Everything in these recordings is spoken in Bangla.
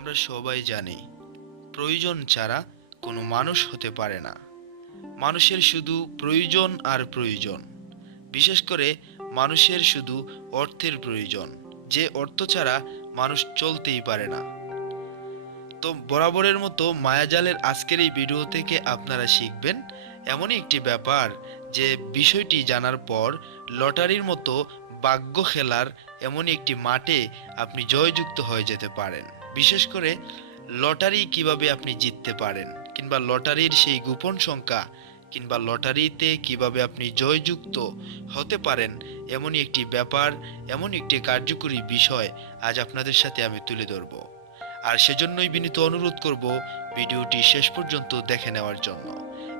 আমরা সবাই জানি প্রয়োজন ছাড়া কোনো মানুষ হতে পারে না। মানুষের শুধু প্রয়োজন আর প্রয়োজন। বিশেষ করে মানুষের শুধু অর্থের প্রয়োজন, যে অর্থ ছাড়া মানুষ চলতেই পারে না। তো বরাবরের মতো মায়াজালের আজকের এই ভিডিও থেকে আপনারা শিখবেন এমনই একটি ব্যাপার, যে বিষয়টি জানার পর লটারির মতো ভাগ্য খেলার এমনই একটি মাঠে আপনি জয়যুক্ত হয়ে যেতে পারেন। বিশেষ করে লটারি কিভাবে আপনি জিততে পারেন, কিংবা লটারির সেই গোপন সংখ্যা, কিংবা লটারিতে কিভাবে আপনি জয়যুক্ত হতে পারেন, এমনই একটি ব্যাপার, এমন একটি কার্যকরী বিষয় আজ আপনাদের সাথে আমি তুলে ধরব। আর সেজন্যই বিনীত অনুরোধ করব ভিডিওটি শেষ পর্যন্ত দেখে নেওয়ার জন্য।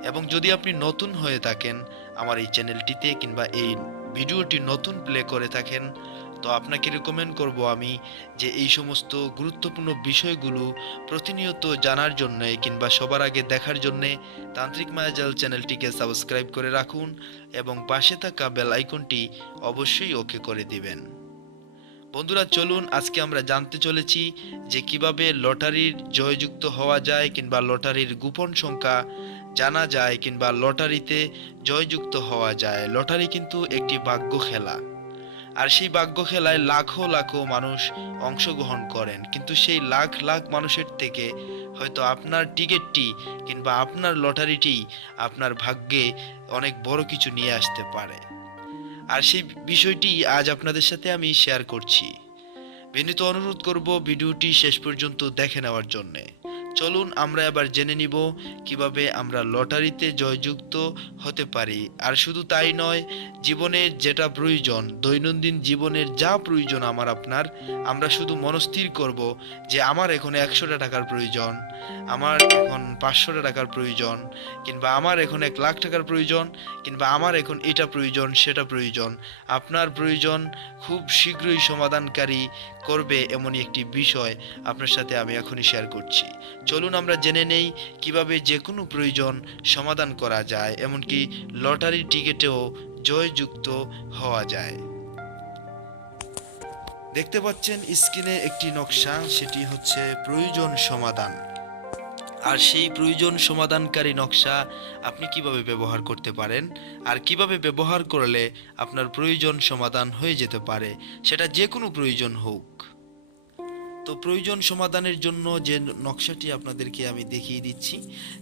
এবং যদি আপনি নতুন হয়ে থাকেন আমার এই চ্যানেলটিতে, কিংবা এই ভিডিওটি নতুন প্লে করে থাকেন, তো আপনাকে রেকমেন্ড করব আমি যে এই সমস্ত গুরুত্বপূর্ণ বিষয়গুলো প্রতিনিয়ত জানার জন্য কিংবা সবার আগে দেখার জন্য তান্ত্রিক মায়াজাল চ্যানেলটিকে সাবস্ক্রাইব করে রাখুন এবং পাশে থাকা বেল আইকনটি অবশ্যই ওকে করে দিবেন। বন্ধুরা, চলুন আজকে আমরা জানতে চলেছি যে কিভাবে লটারির জয়যুক্ত হওয়া যায়, কিংবা লটারির গোপন সংখ্যা জানা যায়, কিংবা লটারিতে জয়যুক্ত হওয়া যায়। লটারি কিন্তু একটি ভাগ্য খেলা, আর সেই ভাগ্য খেলায় লাখো লাখো মানুষ অংশগ্রহণ করেন, কিন্তু সেই লাখ লাখ মানুষের থেকে হয়তো আপনার টিকিটটি কিংবা আপনার লটারিটি আপনার ভাগ্যে অনেক বড় কিছু নিয়ে আসতে পারে। আর সেই বিষয়টি আজ আপনাদের সাথে আমি শেয়ার করছি। বিনীত অনুরোধ করব ভিডিওটি শেষ পর্যন্ত দেখে নেওয়ার জন্য। চলুন আমরা এবার জেনে নিব কিভাবে আমরা লটারিতে জয়যুক্ত হতে পারি। আর শুধু তাই নয়, জীবনের যেটা প্রয়োজন, দৈনন্দিন জীবনের যা প্রয়োজন আমার আপনার, আমরা শুধু মনস্থির করব যে আমার এখন 100টা টাকার প্রয়োজন, আমার এখন 500টা টাকার প্রয়োজন, কিংবা আমার এখন 1 লাখ টাকার প্রয়োজন, কিংবা আমার এখন এটা প্রয়োজন সেটা প্রয়োজন। আপনার প্রয়োজন খুব শীঘ্রই সমাধানকারী করবে এমনই একটি বিষয় আপনার সাথে আমি এখনই শেয়ার করছি। চলুন আমরা জেনে নেই কিভাবে যে কোনো প্রয়োজন সমাধান করা যায়, এমনকি লটারির টিকিটেও জয়যুক্ত হওয়া যায়। দেখতে পাচ্ছেন স্ক্রিনে একটি নকশা, সেটি হচ্ছে প্রয়োজন সমাধান। আর সেই প্রয়োজন সমাধানকারী নকশা আপনি কিভাবে ব্যবহার করতে পারেন, আর কিভাবে ব্যবহার করলে আপনার প্রয়োজন সমাধান হয়ে যেতে পারে, সেটা যে কোনো প্রয়োজন হোক। তো প্রয়োজন সমাধানের জন্য যে নকশাটি আপনাদেরকে আমি দেখিয়ে দিচ্ছি,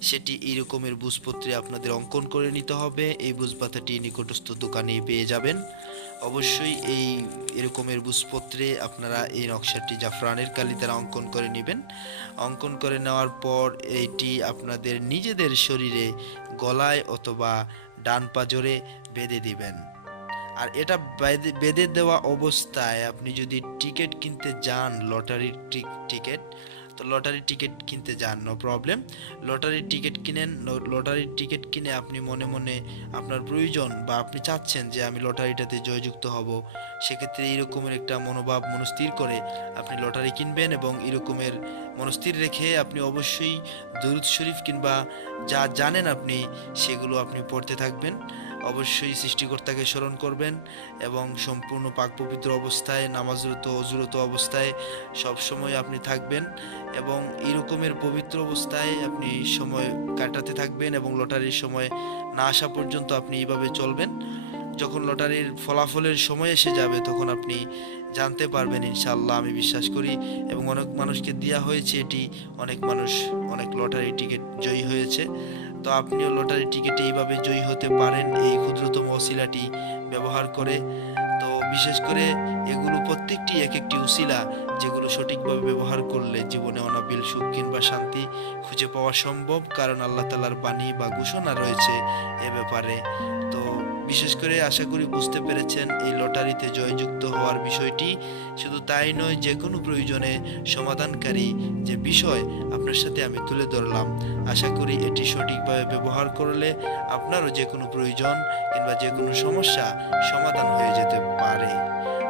সেটি এই রকমের বুঝপত্রে আপনাদের অঙ্কন করে নিতে হবে। এই বুঝপাতাটি নিকটস্থ দোকানেই পেয়ে যাবেন। অবশ্যই এই এরকমের বুঝপত্রে আপনারা এই নকশাটি জাফরানের কালিতে অঙ্কন করে নেবেন। অঙ্কন করে নেওয়ার পর এটি আপনাদের নিজেদের শরীরে গলায় অথবা ডান পাজরে বেঁধে দিবেন। আর এটা বেঁধে দেওয়া অবস্থায় আপনি যদি টিকিট কিনতে যান, লটারির টিকিট, তো লটারির টিকিট কিনতে যান, নো প্রবলেম। লটারির টিকিট কিনেন। লটারির টিকিট কিনে আপনি মনে মনে আপনার প্রয়োজন বা আপনি চাচ্ছেন যে আমি লটারিটাতে জয়যুক্ত হব, সেক্ষেত্রে এরকমের একটা মনোভাব মনস্থির করে আপনি লটারি কিনবেন। এবং এরকমের মনস্থির রেখে আপনি অবশ্যই দুরূদ শরীফ কিংবা যা জানেন আপনি সেগুলো আপনি পড়তে থাকবেন। অবশ্যই সৃষ্টিকর্তাকে স্মরণ করবেন এবং সম্পূর্ণ পাক পবিত্র অবস্থায়, নামাজরত অজুরত অবস্থায় সবসময় আপনি থাকবেন। এবং এই রকমের পবিত্র অবস্থায় আপনি সময় কাটাতে থাকবেন এবং লটারির সময় না আসা পর্যন্ত আপনি এইভাবে চলবেন। যখন লটারির ফলাফলের সময় এসে যাবে তখন আপনি জানতে পারবেন, ইনশাআল্লাহ আমি বিশ্বাস করি। এবং অনেক মানুষকে দেওয়া হয়েছে এটি, অনেক মানুষ অনেক লটারি টিকিট জয়ী হয়েছে। তো আপনিও লটারি টিকিটে এইভাবে জয়ী হতে পারেন এই ক্ষুদ্রতম ওসিলাটি ব্যবহার করে। তো বিশেষ করে এগুলো প্রত্যেকটি এক একটি উসিলা, যেগুলো সঠিকভাবে ব্যবহার করলে জীবনে অনাবিল সুখ কিংবা শান্তি খুঁজে পাওয়া সম্ভব, কারণ আল্লাহ তাআলার বাণী বা ঘোষণা রয়েছে এ ব্যাপারে। তো বিশেষ করে আশা করি বুঝতে পেরেছেন এই লটারিতে জয়যুক্ত হওয়ার বিষয়টি। শুধু তাই নয়, যে কোনো প্রয়োজনে সমাধানকারী যে বিষয় আপনার সাথে আমি তুলে ধরলাম, আশা করি এটি সঠিকভাবে ব্যবহার করলে আপনারও যে কোনো প্রয়োজন কিংবা যে কোনো সমস্যা সমাধান হয়ে যেতে পারে।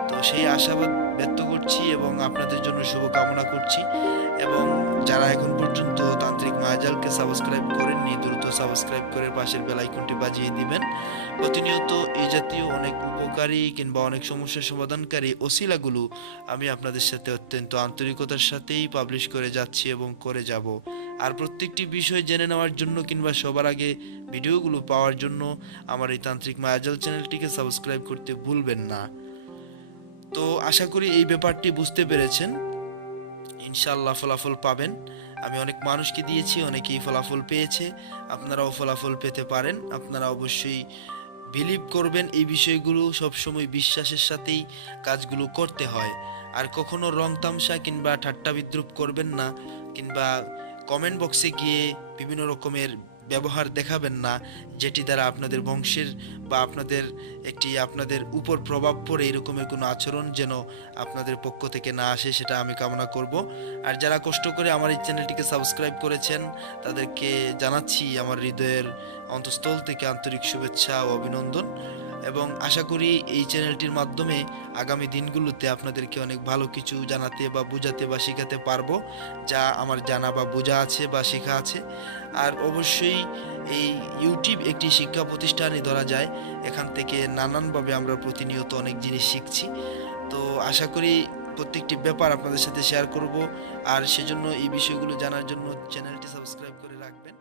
তো সেই আশাবাদ ব্যক্ত করছি এবং আপনাদের জন্য শুভকামনা করছি। এবং যারা এখন পর্যন্ত তান্ত্রিক মায়াজালকে সাবস্ক্রাইব করেননি, দ্রুত সাবস্ক্রাইব করে পাশের বেল আইকনটি বাজিয়ে দিবেন। প্রতিনিয়ত এই জাতীয় অনেক উপকারী কিংবা অনেক সমস্যার সমাধানকারী ওসিলাগুলো আমি আপনাদের সাথে অত্যন্ত আন্তরিকতার সাথেই পাবলিশ করে যাচ্ছি এবং করে যাব। আর প্রত্যেকটি বিষয় জেনে নেওয়ার জন্য কিংবা সবার আগে ভিডিওগুলো পাওয়ার জন্য আমার এই তান্ত্রিক মায়াজাল চ্যানেলটিকে সাবস্ক্রাইব করতে ভুলবেন না। তো আশা করি এই ব্যাপারটি বুঝতে পেরেছেন। ইনশাআল্লাহ ফলাফল পাবেন। আমি অনেক মানুষকে দিয়েছি, অনেকেই ফলাফল পেয়েছে, আপনারাও ফলাফল পেতে পারেন। আপনারা অবশ্যই বিলিভ করবেন, এই বিষয়গুলো সবসময় বিশ্বাসের সাথেই কাজগুলো করতে হয়। আর কখনো রং তামসা কিংবা ঠাট্টা বিদ্রুপ করবেন না, কিংবা কমেন্ট বক্সে গিয়ে বিভিন্ন রকমের ব্যবহার দেখাবেন না, যেটি দ্বারা আপনাদের বংশের বা আপনাদের উপর প্রভাব পড়ে এরকমের কোনো আচরণ যেন আপনাদের পক্ষ থেকে না আসে, সেটা আমি কামনা করব। আর যারা কষ্ট করে আমার এই চ্যানেলটিকে সাবস্ক্রাইব করেছেন তাদেরকে জানাচ্ছি আমার হৃদয়ের অন্তঃস্থল থেকে আন্তরিক শুভেচ্ছা ও অভিনন্দন, এবং আশা করি এই চ্যানেলটির মাধ্যমে আগামী দিনগুলোতে আপনাদেরকে অনেক ভালো কিছু জানাতে বা বোঝাতে বা শেখাতে পারবো, যা আমার জানা বা বোঝা আছে বা শেখা আছে। আর অবশ্যই এই ইউটিউব একটি শিক্ষা প্রতিষ্ঠানই ধরা যায়, এখান থেকে নানানভাবে আমরা প্রতিনিয়ত অনেক জিনিস শিখছি। তো আশা করি প্রত্যেকটি ব্যাপার আপনাদের সাথে শেয়ার করব, আর সেজন্য এই বিষয়গুলো জানার জন্য চ্যানেলটি সাবস্ক্রাইব করে রাখবেন।